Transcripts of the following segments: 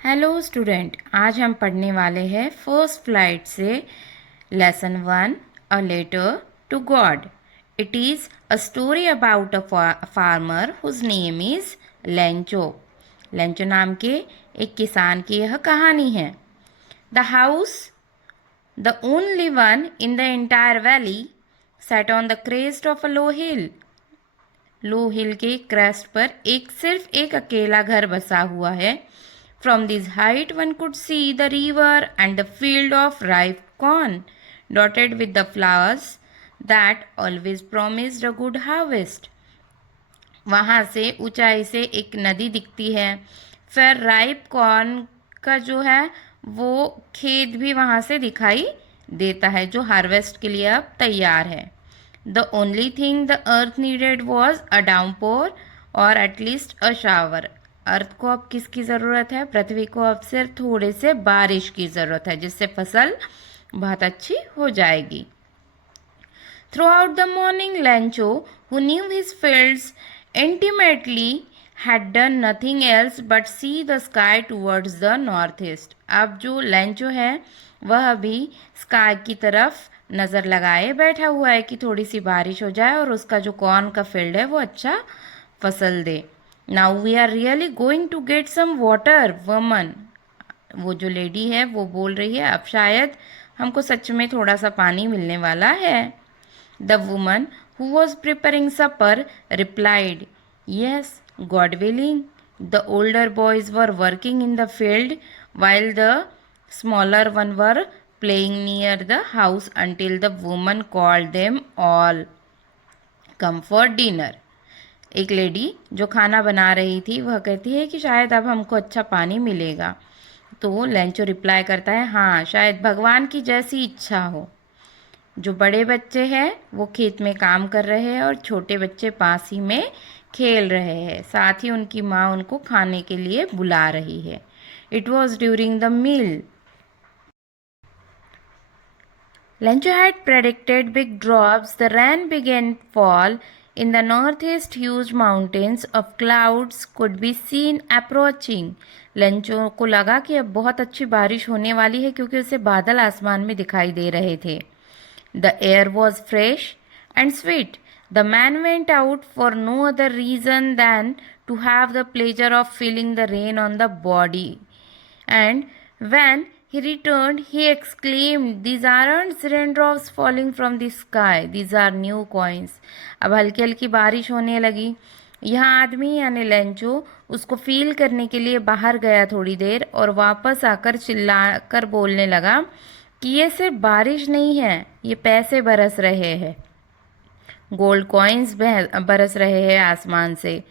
Hello student, आज हम पढ़ने वाले हैं फर्स्ट फ्लाइट से lesson 1 a letter to God. It is a story about a farmer whose name is Lencho. Lencho नाम के एक किसान की यह कहानी है। The house, the only one in the entire valley, set on the crest of a low hill. Low hill के crest पर सिर्फ एक अकेला घर बसा हुआ है। From this height one could see the river and the field of ripe corn, dotted with the flowers that always promised a good harvest. वहाँ से ऊंचाई से एक नदी दिखती है। फिर राइप कॉर्न का जो है वो खेत भी वहाँ से दिखाई देता है जो हार्वेस्ट के लिए अब तैयार है। The only thing the earth needed was a downpour और एटलीस्ट अ शावर। अर्थ को अब किसकी ज़रूरत है? पृथ्वी को अब सिर्फ थोड़े से बारिश की ज़रूरत है, जिससे फसल बहुत अच्छी हो जाएगी। Throughout the morning, Lancho, who knew his fields intimately, had done nothing else but see the sky towards the northeast. अब जो लेंचो है वह अभी स्काई की तरफ नज़र लगाए बैठा हुआ है कि थोड़ी सी बारिश हो जाए और उसका जो कॉर्न का फील्ड है वो अच्छा फसल दे। Now we are really going to get some water woman. वो जो लेडी है वो बोल रही है अब शायद हमको सच में थोड़ा सा पानी मिलने वाला है। The woman who was preparing supper replied, "Yes, God willing." The older boys were working in the field while the smaller ones were playing near the house until the woman called them all, "Come for dinner." एक lady जो खाना बना रही थी वह कहती है कि शायद अब हमको अच्छा पानी मिलेगा। तो लेंचो रिप्लाई करता है, हाँ, शायद भगवान की जैसी इच्छा हो। जो बड़े बच्चे हैं वो खेत में काम कर रहे हैं और छोटे बच्चे पास ही में खेल रहे हैं। साथ ही उनकी माँ उनको खाने के लिए बुला रही है। It was during the meal. Lencho had predicted big drops. The rain began to fall. In the northeast, huge mountains of clouds could be seen approaching. Lencho को लगा कि अब बहुत अच्छी बारिश होने वाली है क्योंकि उसे बादल आसमान में दिखाई दे रहे थे। The air was fresh and sweet. The man went out for no other reason than to have the pleasure of feeling the rain on the body. And when he returned, he exclaimed, "These aren't raindrops falling from the sky. These are new coins." अब हल्की हल्की बारिश होने लगी। यहाँ आदमी यानी Lencho उसको फील करने के लिए बाहर गया थोड़ी देर और वापस आकर चिल्लाकर बोलने लगा कि ये सिर्फ बारिश नहीं है, ये पैसे बरस रहे हैं, गोल्ड कॉइन्स बरस रहे हैं आसमान से।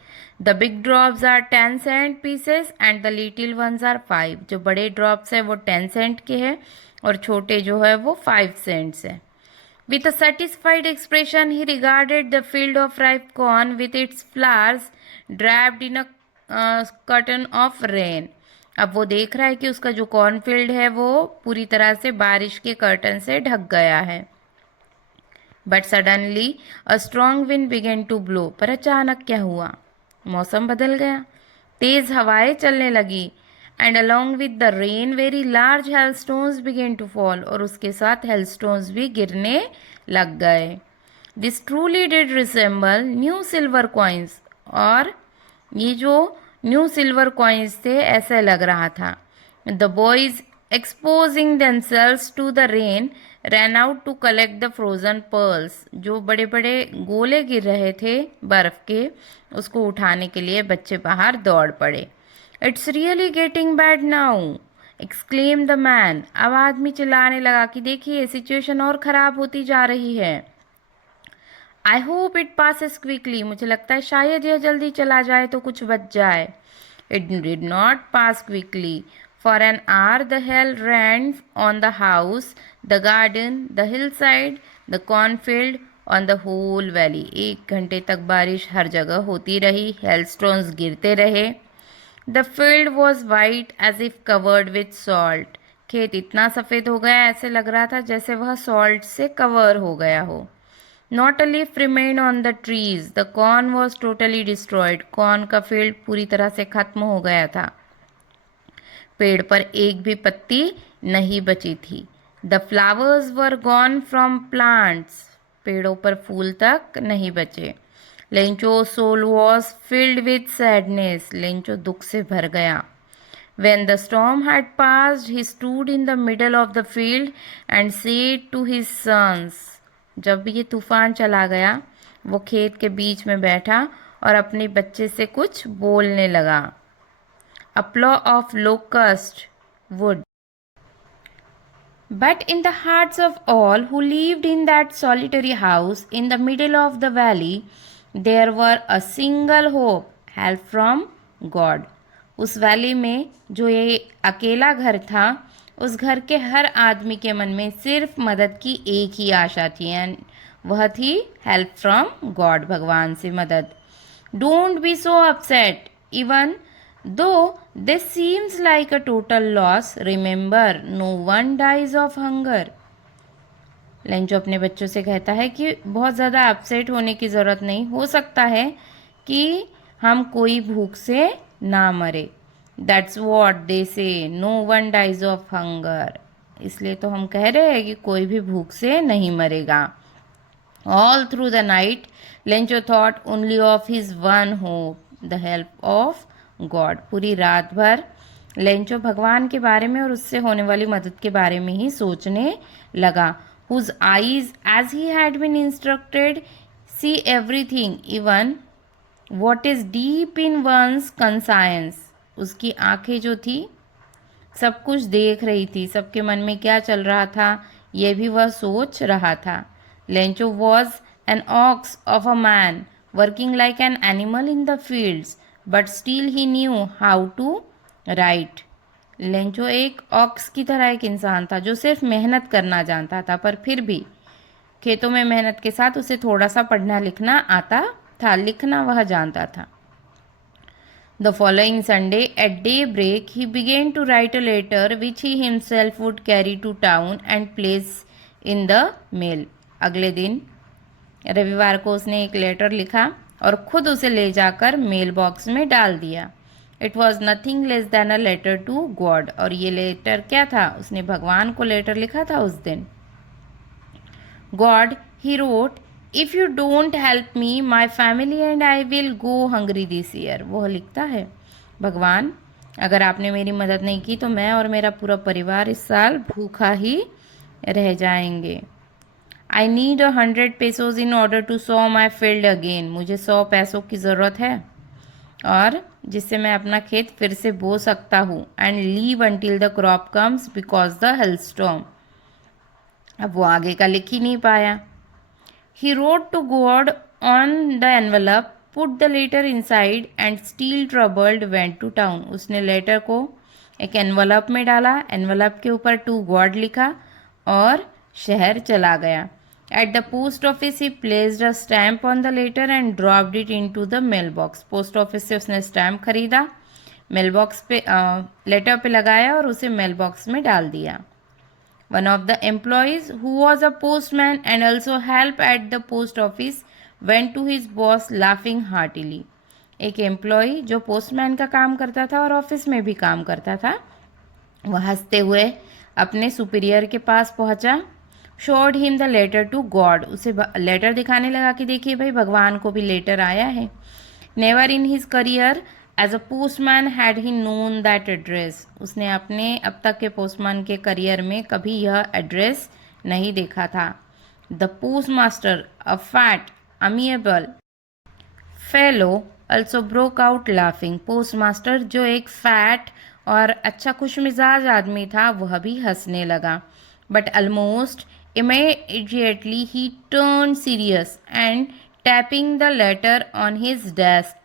The big drops are 10 cent pieces and the little ones are 5। जो बड़े ड्रॉप्स है वो 10 सेंट के हैं और छोटे जो है वो 5 सेंट्स है। With a satisfied expression, he regarded the field of ripe corn with its flowers draped in a curtain of rain. अब वो देख रहा है कि उसका जो कॉर्नफील्ड है वो पूरी तरह से बारिश के कर्टन से ढक गया है। But suddenly a strong wind began to blow. पर अचानक क्या हुआ? मौसम बदल गया, तेज हवाएं चलने लगी। And along with the rain very large hailstones began to fall. और उसके साथ हेलस्टोन्स भी गिरने लग गए। This truly did resemble new silver coins. और ये जो न्यू सिल्वर कॉइन्स थे ऐसे लग रहा था। The boys exposing themselves to the rain ran out to collect the frozen pearls. जो बड़े बड़े गोले गिर रहे थे बर्फ के उसको उठाने के लिए बच्चे बाहर दौड़ पड़े। It's really getting bad now, exclaim the man. अब आदमी चिल्लाने लगा कि देखिए सिचुएशन और ख़राब होती जा रही है। I hope it passes quickly. मुझे लगता है शायद यह जल्दी चला जाए तो कुछ बच जाए। It did not pass quickly. For an hour the hail rained on the house, the garden, the hillside, the cornfield, on the whole valley. 1 घंटे तक बारिश हर जगह होती रही, हेलस्टोन्स गिरते रहे। The field was white as if covered with salt. खेत इतना सफ़ेद हो गया ऐसे लग रहा था जैसे वह सॉल्ट से कवर हो गया हो। Not a leaf remain on the trees. The corn was totally destroyed. Corn का फील्ड पूरी तरह से खत्म हो गया था। पेड़ पर एक भी पत्ती नहीं बची थी। The flowers were gone from plants, पेड़ों पर फूल तक नहीं बचे। Lencho soul was filled with sadness, Lencho दुख से भर गया। When the storm had passed, he stood in the middle of the field and said to his sons, जब ये तूफान चला गया वो खेत के बीच में बैठा और अपने बच्चे से कुछ बोलने लगा। A plow of locust wood. But in the hearts of all who lived in that solitary house in the middle of the valley, there were a single hope, help from God. उस valley में जो ये अकेला घर था, उस घर के हर आदमी के मन में सिर्फ मदद की एक ही आशा थी, एंड वह थी हेल्प फ्रॉम गॉड, भगवान से मदद। Don't be so upset even Though this seems like a total loss, remember, no one dies of hunger. Lencho अपने बच्चों से कहता है कि बहुत ज़्यादा अपसेट होने की ज़रूरत नहीं, हो सकता है कि हम कोई भूख से ना मरे। That's what they say, no one dies of hunger. इसलिए तो हम कह रहे हैं कि कोई भी भूख से नहीं मरेगा। All through the night, Lencho thought only of his one hope, the help of God. पूरी रात भर लेंचो भगवान के बारे में और उससे होने वाली मदद के बारे में ही सोचने लगा। Whose eyes as he had been instructed see everything even what is deep in one's conscience. उसकी आंखें जो थी सब कुछ देख रही थी, सबके मन में क्या चल रहा था ये भी वह सोच रहा था। Lencho was an ox of a man working like an animal in the fields but still he knew how to write. Lencho एक ऑक्स की तरह एक इंसान था जो सिर्फ मेहनत करना जानता था, पर फिर भी खेतों में मेहनत के साथ उसे थोड़ा सा पढ़ना लिखना आता था, लिखना वह जानता था। The following Sunday at daybreak he began to write a letter which he himself would carry to town and place in the mail. अगले दिन रविवार को उसने एक लेटर लिखा और खुद उसे ले जाकर मेल बॉक्स में डाल दिया। It was nothing less than a letter to God. और ये लेटर क्या था? उसने भगवान को लेटर लिखा था उस दिन। God, he wrote, if you don't help me my family and I will go hungry this year. वह लिखता है, भगवान अगर आपने मेरी मदद नहीं की तो मैं और मेरा पूरा परिवार इस साल भूखा ही रह जाएंगे। I need 100 pesos in order to sow my field again. मुझे 100 पैसों की ज़रूरत है और जिससे मैं अपना खेत फिर से बो सकता हूँ। And live until the crop comes because the hailstorm. अब वो आगे का लिख ही नहीं पाया। He wrote to God on the envelope, put the letter inside and still troubled went to town. उसने लेटर को एक एनवलप में डाला, एनवलप के ऊपर टू गॉड लिखा और शहर चला गया। At the post office, he placed a stamp on the letter and dropped it into the mailbox. Post office से उसने स्टैम्प खरीदा, मेल बॉक्स पे लेटर पे लगाया और उसे मेल बॉक्स में डाल दिया। One of the employees, who was a postman and also helped at the post office, went to his boss laughing heartily. एक एम्प्लॉय जो पोस्टमैन का काम करता था और ऑफिस में भी काम करता था, वह हंसते हुए अपने सुपीरियर के पास पहुंचा। Showed him the letter to God, उसे लेटर दिखाने लगा कि देखिए भाई भगवान को भी लेटर आया है। Never in his career as a postman had he known that address. उसने अपने अब तक के पोस्टमैन के करियर में कभी यह एड्रेस नहीं देखा था। The postmaster, a fat amiable fellow, also broke out laughing. Postmaster जो एक फैट और अच्छा खुशमिजाज आदमी था वह भी हंसने लगा। But almost immediately he turned serious and tapping the letter on his desk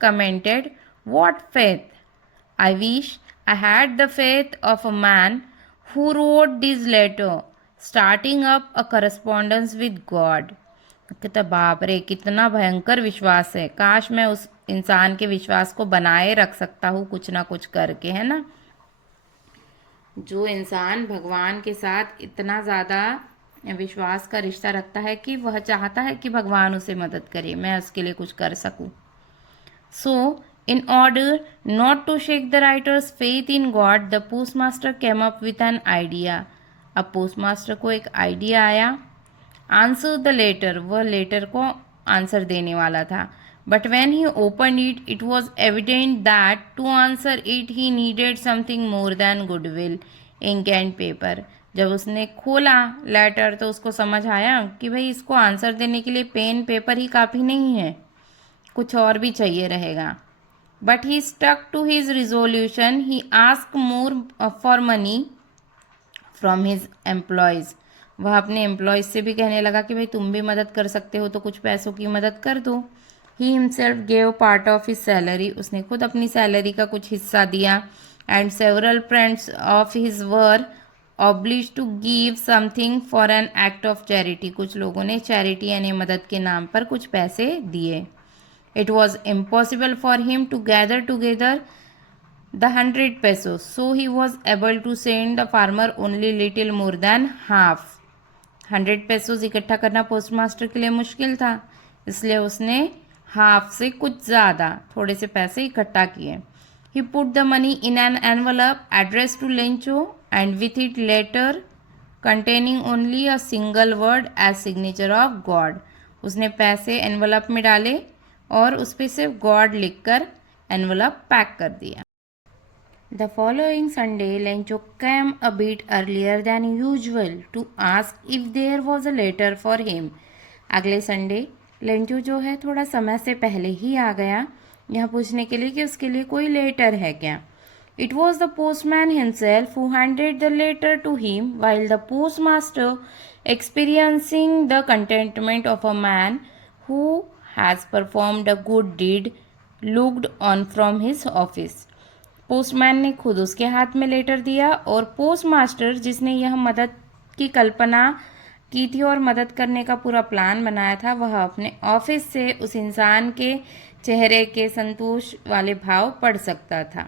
commented, "What faith! I wish I had the faith of a man who wrote this letter, starting up a correspondence with God." कहता बाप रे कितना भयंकर विश्वास है, काश मैं उस इंसान के विश्वास को बनाए रख सकता हूँ कुछ ना कुछ करके, है ना। जो इंसान भगवान के साथ इतना ज़्यादा विश्वास का रिश्ता रखता है कि वह चाहता है कि भगवान उसे मदद करे, मैं उसके लिए कुछ कर सकूं। सो In order not to shake the writer's faith in God, the postmaster came up with an idea. अब postmaster को एक idea आया. Answer the letter, वह लेटर को आंसर देने वाला था. But when he opened it, it was evident that to answer it he needed something more than goodwill, ink and paper. जब उसने खोला लेटर तो उसको समझ आया कि भाई इसको आंसर देने के लिए पेन पेपर ही काफ़ी नहीं है, कुछ और भी चाहिए रहेगा. But he stuck to his resolution. He asked more for money from his employees. वह अपने एम्प्लॉयज़ से भी कहने लगा कि भाई तुम भी मदद कर सकते हो तो कुछ पैसों की मदद कर दो. He himself gave part of his salary. उसने खुद अपनी सैलरी का कुछ हिस्सा दिया. And several friends of his were obliged to give something for an act of charity. कुछ लोगों ने चैरिटी यानी मदद के नाम पर कुछ पैसे दिए. It was impossible for him to gather together the 100 pesos, so he was able to send the farmer only little more than half. 100 pesos इकट्ठा करना पोस्टमास्टर के लिए मुश्किल था, इसलिए उसने हाफ से कुछ ज़्यादा थोड़े से पैसे इकट्ठा किए. He put the money in an envelope addressed to Lencho and with it letter containing only a single word as signature of God. उसने पैसे एनवलप में डाले और उस पर सिर्फ गॉड लिखकर एनवलप पैक कर दिया. The following Sunday Lencho came a bit earlier than usual to ask if there was a letter for him. अगले संडे लेंचो जो है थोड़ा समय से पहले ही आ गया यह पूछने के लिए कि उसके लिए कोई लेटर है क्या. It was the postman himself who handed the letter to him while the postmaster experiencing the contentment of a man who has performed a good deed looked on from his office. Postman ने खुद उसके हाथ में letter दिया और postmaster जिसने यह मदद की कल्पना की थी और मदद करने का पूरा प्लान बनाया था वह अपने ऑफिस से उस इंसान के चेहरे के संतोष वाले भाव पढ़ सकता था.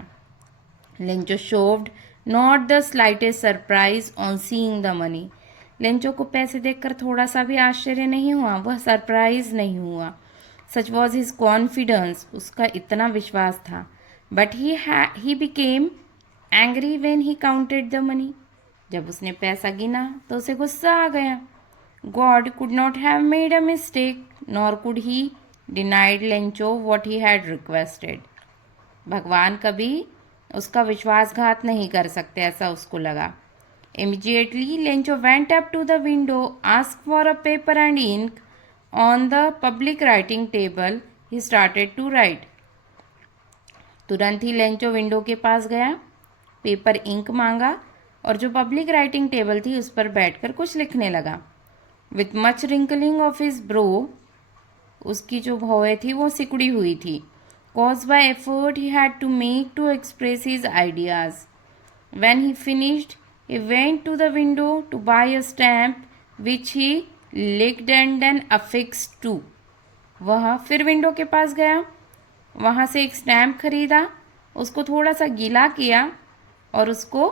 Lencho showed not the slightest surprise on seeing the money. Lencho को पैसे देखकर थोड़ा सा भी आश्चर्य नहीं हुआ, वह सरप्राइज नहीं हुआ. Such was his confidence, उसका इतना विश्वास था. But he became angry when he counted the money. जब उसने पैसा गिना तो उसे गुस्सा आ गया. God could not have made a mistake, nor could he denied Lencho what he had requested. भगवान कभी उसका विश्वासघात नहीं कर सकते ऐसा उसको लगा. Immediately Lencho went up to the window, asked for a paper and ink. On the public writing table, he started to write. तुरंत ही लेंचो विंडो के पास गया, पेपर इंक मांगा और जो पब्लिक राइटिंग टेबल थी उस पर बैठकर कुछ लिखने लगा. With much wrinkling of his brow, उसकी जो भौएं थी वो सिकुड़ी हुई थी. Cause by effort he had to make to express his ideas. When he finished he went to the window to buy a stamp which he licked and then affixed to. वह फिर विंडो के पास गया, वहाँ से एक stamp खरीदा, उसको थोड़ा सा गीला किया और उसको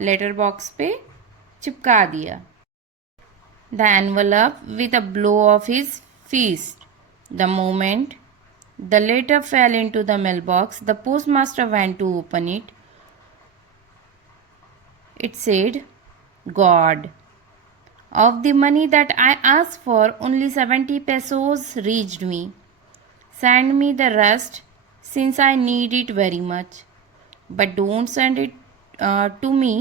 लेटर बॉक्स पे चिपका दिया. The envelope with a blow of his fist. The moment the letter fell into the mail box the postmaster went to open it. It said, God. Of the money that I asked for, only 70 pesos reached me. Send me the rest, since I need it very much. But don't send it to me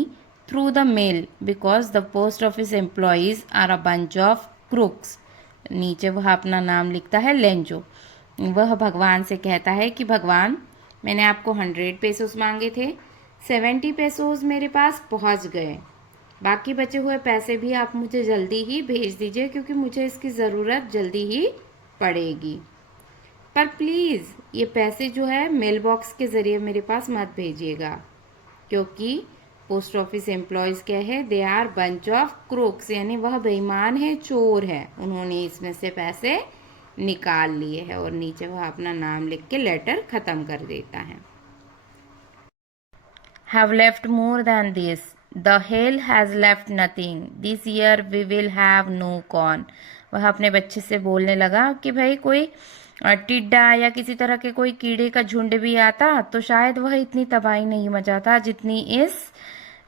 through the mail, because the post office employees are a bunch of crooks. नीचे वह अपना नाम लिखता है Lencho. वह भगवान से कहता है कि भगवान, मैंने आपको 100 पेसोस मांगे थे, 70 पेसोस मेरे पास पहुंच गए. बाकी बचे हुए पैसे भी आप मुझे जल्दी ही भेज दीजिए क्योंकि मुझे इसकी ज़रूरत जल्दी ही पड़ेगी. पर प्लीज़ ये पैसे जो है मेल बॉक्स के ज़रिए मेरे पास मत भेजिएगा, क्योंकि पोस्ट ऑफिस एम्प्लॉयज़ क्या है, दे आर बंच ऑफ क्रोक्स, यानी वह बेईमान है, चोर है, उन्होंने इसमें से पैसे निकाल लिए हैं. और नीचे वह अपना नाम लिख के लेटर ख़त्म कर देता है. Have left more than this. The hail has left nothing. This year we will have no corn. वह अपने बच्चे से बोलने लगा कि भाई कोई टिड्डा या किसी तरह के कोई कीड़े का झुंड भी आता तो शायद वह इतनी तबाही नहीं मचाता जितनी इस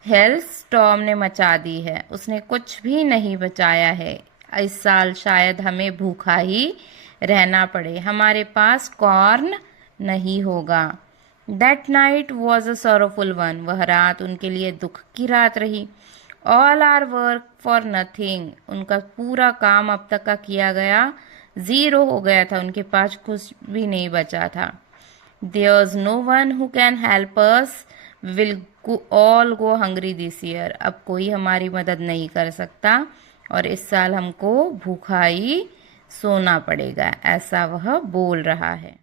हेल स्टॉर्म ने मचा दी है। उसने कुछ भी नहीं बचाया है। इस साल शायद हमें भूखा ही रहना पड़े। हमारे पास कॉर्न नहीं होगा। That night was a sorrowful one. वह रात उनके लिए दुख की रात रही। All our work for nothing. उनका पूरा काम अब तक का किया गया जीरो हो गया था। उनके पास कुछ भी नहीं बचा था। There's no one who can help us. We'll all go hungry this year. अब कोई हमारी मदद नहीं कर सकता और इस साल हमको भूखा ही सोना पड़ेगा, ऐसा वह बोल रहा है।